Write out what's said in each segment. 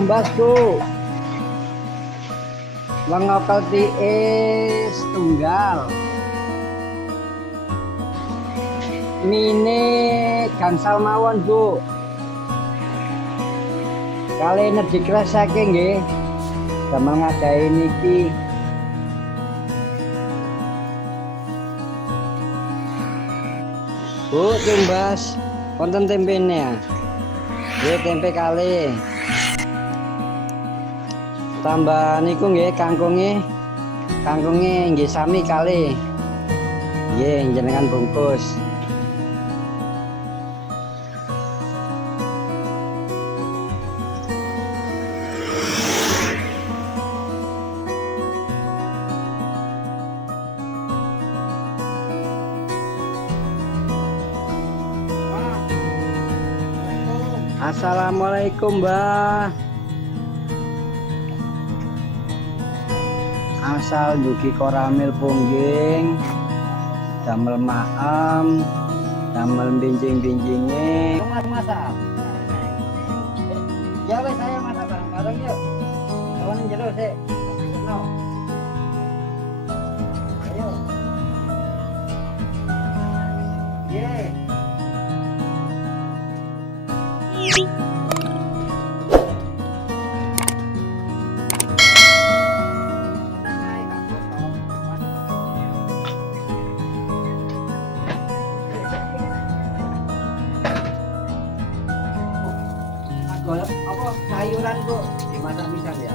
tumbas Bu. Lengokel tiis tunggal. Mine gangsal mawon Bu. Kali energi kresake nggih. Damel ngadahi niki. Bu, tumbas wonten tempene ya. Nggih tempe kali. Tambah niku nggih kangkunge. Kangkunge nggih sami kali. Nggih jenengan bungkus. Assalamualaikum Mbah. Asal dugi koramil pungging, damel maem, damel binjing-binjinge. Masak. Ya wes saya masak bareng-bareng yuk. Kawan jero sik. No. Ayo. Yeah. Apa sayuran Bu dimasak bisa ya?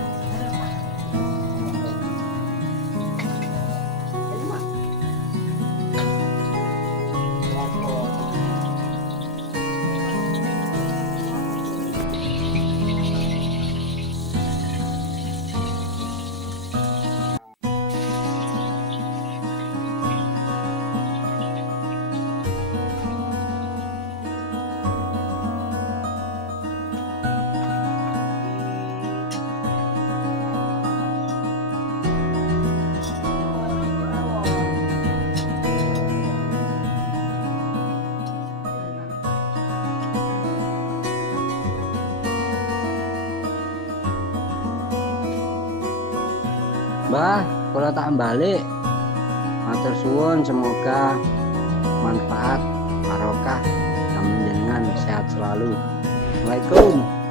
Mbah, kalau tak balik, matur suwun semoga manfaat, barokah, dan menjenengan sehat selalu. Assalamualaikum.